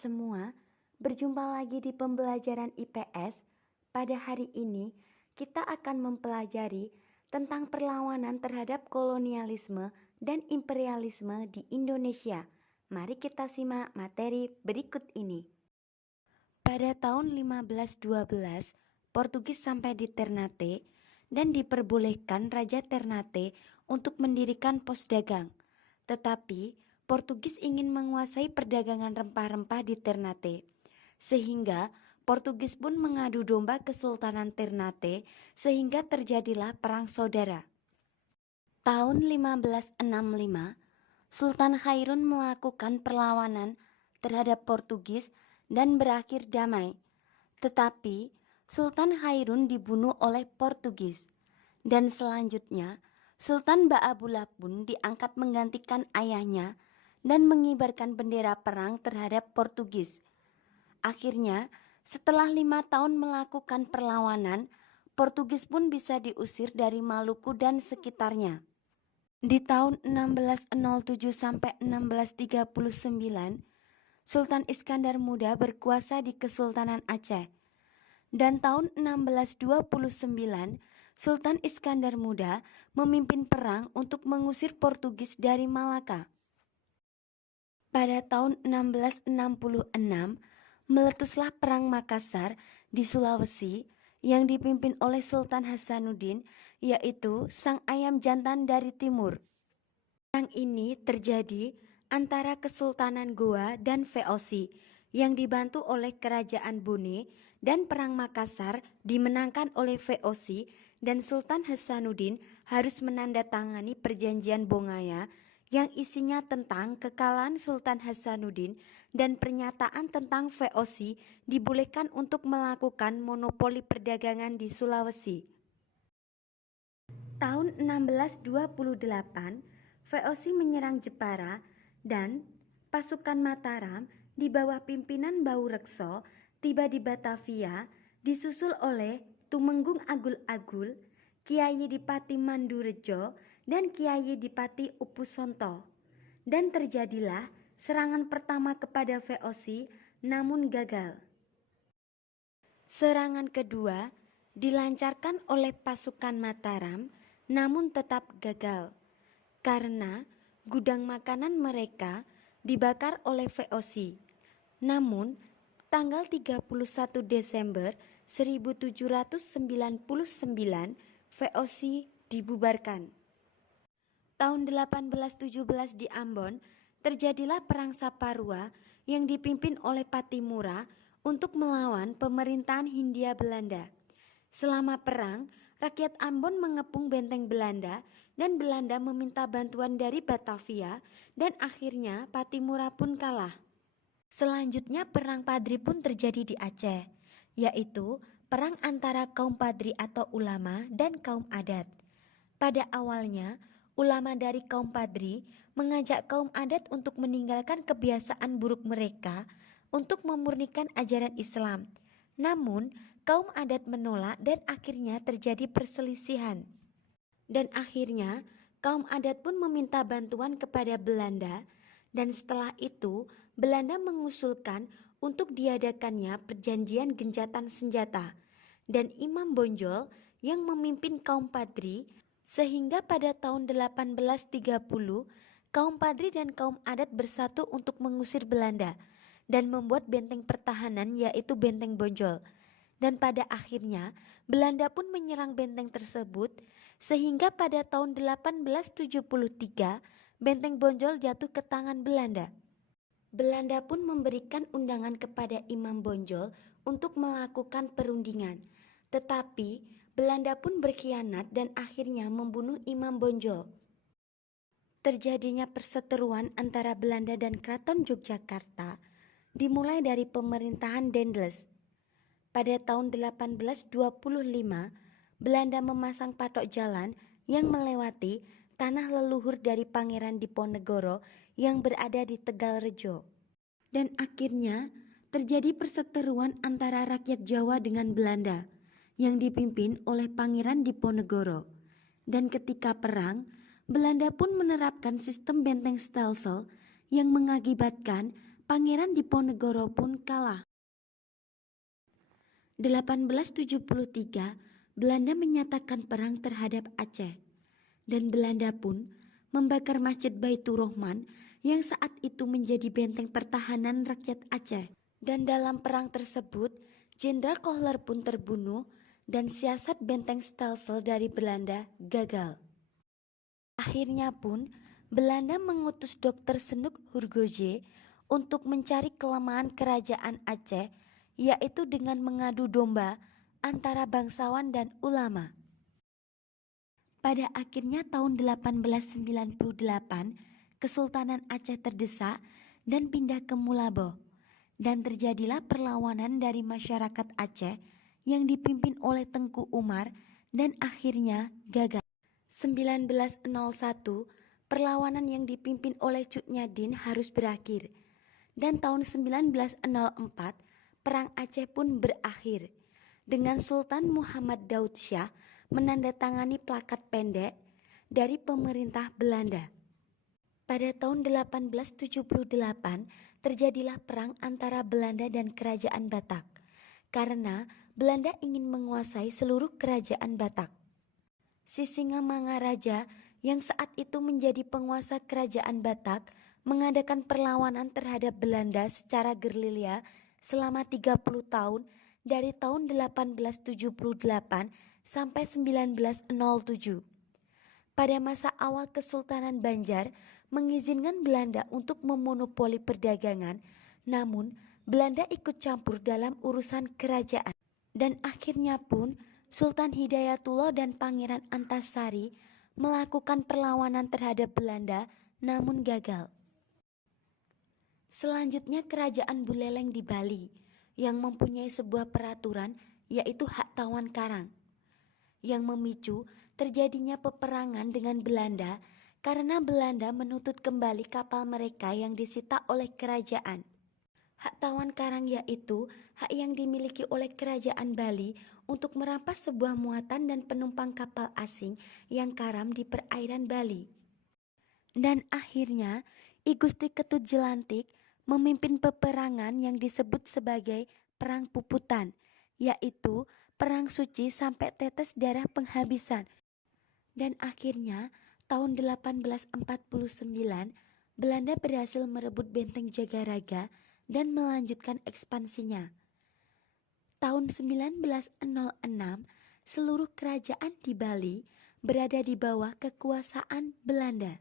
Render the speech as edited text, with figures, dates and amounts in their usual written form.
semua, berjumpa lagi di pembelajaran IPS. Pada hari ini, kita akan mempelajari tentang perlawanan terhadap kolonialisme dan imperialisme di Indonesia. Mari kita simak materi berikut ini. Pada tahun 1512, Portugis sampai di Ternate dan diperbolehkan Raja Ternate untuk mendirikan pos dagang. Tetapi Portugis ingin menguasai perdagangan rempah-rempah di Ternate, sehingga Portugis pun mengadu domba Kesultanan Ternate sehingga terjadilah perang saudara. Tahun 1565, Sultan Khairun melakukan perlawanan terhadap Portugis dan berakhir damai. Tetapi Sultan Khairun dibunuh oleh Portugis, dan selanjutnya Sultan Baabullah pun diangkat menggantikan ayahnya dan mengibarkan bendera perang terhadap Portugis. Akhirnya, setelah 5 tahun melakukan perlawanan, Portugis pun bisa diusir dari Maluku dan sekitarnya. Di tahun 1607 sampai 1639, Sultan Iskandar Muda berkuasa di Kesultanan Aceh. Dan tahun 1629, Sultan Iskandar Muda memimpin perang untuk mengusir Portugis dari Malaka. Pada tahun 1666, meletuslah Perang Makassar di Sulawesi yang dipimpin oleh Sultan Hasanuddin, yaitu sang ayam jantan dari timur. Perang ini terjadi antara Kesultanan Goa dan VOC yang dibantu oleh Kerajaan Bone, dan Perang Makassar dimenangkan oleh VOC dan Sultan Hasanuddin harus menandatangani perjanjian Bongaya yang isinya tentang kekalahan Sultan Hasanuddin dan pernyataan tentang VOC dibolehkan untuk melakukan monopoli perdagangan di Sulawesi. Tahun 1628, VOC menyerang Jepara dan pasukan Mataram di bawah pimpinan Bau Rekso tiba di Batavia disusul oleh Tumenggung Agul-Agul, Kiai Dipati Mandurejo, dan Kiai Dipati Upusonto. Dan terjadilah serangan pertama kepada VOC namun gagal. Serangan kedua dilancarkan oleh pasukan Mataram namun tetap gagal karena gudang makanan mereka dibakar oleh VOC. Namun tanggal 31 Desember 1799 VOC dibubarkan. Tahun 1817 di Ambon terjadilah Perang Saparua yang dipimpin oleh Patimura untuk melawan pemerintahan Hindia Belanda. Selama perang, rakyat Ambon mengepung benteng Belanda dan Belanda meminta bantuan dari Batavia dan akhirnya Patimura pun kalah. Selanjutnya Perang Padri pun terjadi di Aceh, yaitu perang antara kaum Padri atau ulama dan kaum adat. Pada awalnya, ulama dari kaum Padri mengajak kaum adat untuk meninggalkan kebiasaan buruk mereka untuk memurnikan ajaran Islam. Namun, kaum adat menolak dan akhirnya terjadi perselisihan. Dan akhirnya, kaum adat pun meminta bantuan kepada Belanda dan setelah itu Belanda mengusulkan untuk diadakannya perjanjian gencatan senjata dan Imam Bonjol yang memimpin kaum Padri. Sehingga pada tahun 1830, kaum Padri dan kaum adat bersatu untuk mengusir Belanda dan membuat benteng pertahanan yaitu Benteng Bonjol. Dan pada akhirnya Belanda pun menyerang benteng tersebut sehingga pada tahun 1873 Benteng Bonjol jatuh ke tangan Belanda. Belanda pun memberikan undangan kepada Imam Bonjol untuk melakukan perundingan. Tetapi Belanda pun berkhianat dan akhirnya membunuh Imam Bonjol. Terjadinya perseteruan antara Belanda dan Keraton Yogyakarta dimulai dari pemerintahan Dendels. Pada tahun 1825, Belanda memasang patok jalan yang melewati tanah leluhur dari Pangeran Diponegoro yang berada di Tegalrejo. Dan akhirnya terjadi perseteruan antara rakyat Jawa dengan Belanda yang dipimpin oleh Pangeran Diponegoro. Dan ketika perang, Belanda pun menerapkan sistem benteng stelsel yang mengakibatkan Pangeran Diponegoro pun kalah. 1873, Belanda menyatakan perang terhadap Aceh, dan Belanda pun membakar Masjid Baitur Rahman yang saat itu menjadi benteng pertahanan rakyat Aceh. Dan dalam perang tersebut, Jenderal Kohler pun terbunuh dan siasat benteng Stelsel dari Belanda gagal. Akhirnya pun, Belanda mengutus Dr. Senuk Hurgoje untuk mencari kelemahan kerajaan Aceh, yaitu dengan mengadu domba antara bangsawan dan ulama. Pada akhirnya tahun 1898, Kesultanan Aceh terdesak dan pindah ke Mulabo, dan terjadilah perlawanan dari masyarakat Aceh yang dipimpin oleh Tengku Umar dan akhirnya gagal. 1901, perlawanan yang dipimpin oleh Cut Nyadin harus berakhir, dan tahun 1904 Perang Aceh pun berakhir dengan Sultan Muhammad Daud Shah menandatangani plakat pendek dari pemerintah Belanda. Pada tahun 1878 terjadilah perang antara Belanda dan Kerajaan Batak karena Belanda ingin menguasai seluruh Kerajaan Batak. Sisingamangaraja yang saat itu menjadi penguasa Kerajaan Batak mengadakan perlawanan terhadap Belanda secara gerilya selama 30 tahun dari tahun 1878 sampai 1907. Pada masa awal Kesultanan Banjar mengizinkan Belanda untuk memonopoli perdagangan, namun Belanda ikut campur dalam urusan kerajaan. Dan akhirnya pun Sultan Hidayatullah dan Pangeran Antasari melakukan perlawanan terhadap Belanda namun gagal. Selanjutnya Kerajaan Buleleng di Bali yang mempunyai sebuah peraturan yaitu hak tawan karang yang memicu terjadinya peperangan dengan Belanda karena Belanda menuntut kembali kapal mereka yang disita oleh kerajaan. Hak tawan karang yaitu hak yang dimiliki oleh Kerajaan Bali untuk merampas sebuah muatan dan penumpang kapal asing yang karam di perairan Bali. Dan akhirnya I Gusti Ketut Jelantik memimpin peperangan yang disebut sebagai Perang Puputan, yaitu perang suci sampai tetes darah penghabisan. Dan akhirnya tahun 1849 Belanda berhasil merebut benteng Jagaraga dan melanjutkan ekspansinya. Tahun 1906 seluruh kerajaan di Bali berada di bawah kekuasaan Belanda.